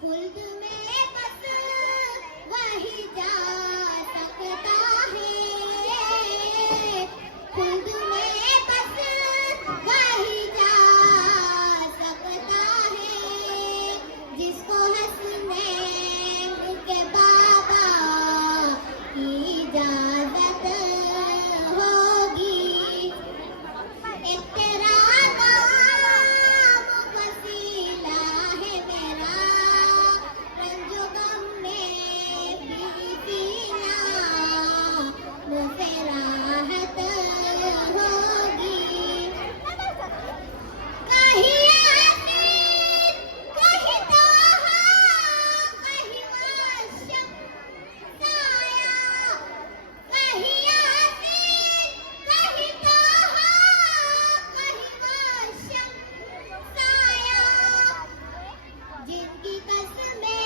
खुल्द में बस वही जा सकता है, खुल्द में बस वही जा सकता है, जिसको हंसनैन के बाबा की इजाजत होगी। एक तेरा नाम वसीला है मेरा, रंजो गम में भी पीना मुझे राहत होगी। कहीं आसिफ, कहीं ताहा, कहीं वाशिम साया, कहीं आसिफ, कहीं ताहा, कहीं वाशिम साया, जिनकी कसमें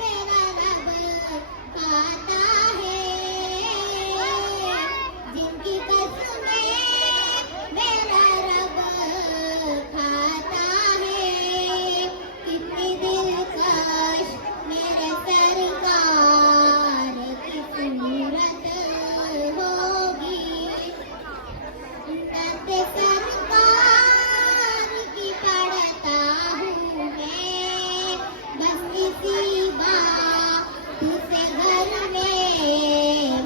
मेरा रब खाता है, जिनकी कसमें मेरा रब खाता है। कितनी दिलकश मेरे सरकार की सूरत होगी, दर्द सरकार की पढ़ता हूँ मैं, बस इसी बात से घर में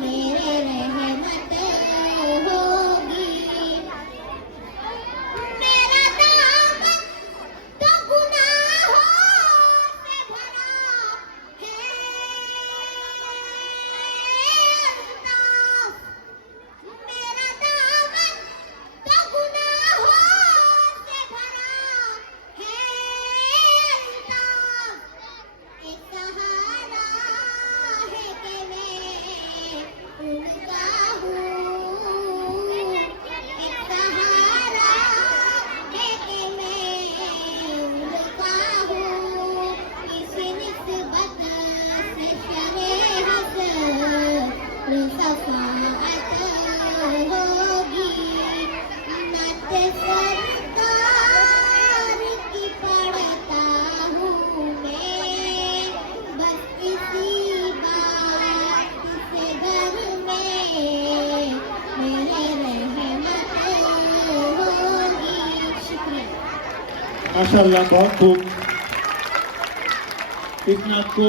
मेरे रहमत होगी। मेरा दामन तो गुनाहों से भरा है, अल्ताफ, मेरा दामन तो गुनाहों से भरा है, अल्ताफ, एक सहारा है कि मैं उनका हूँ, एक सहारा है कि मैं उनका हूँ। इसी निस्बत से शरे हसर सफाअत होगी, नत सरकार की पढ़ता हूँ मैं, बस इसी बात से घर में मेरे रहमत होगी। शुक्रिया। माशाल्लाह, बहुत खूब। इस नात को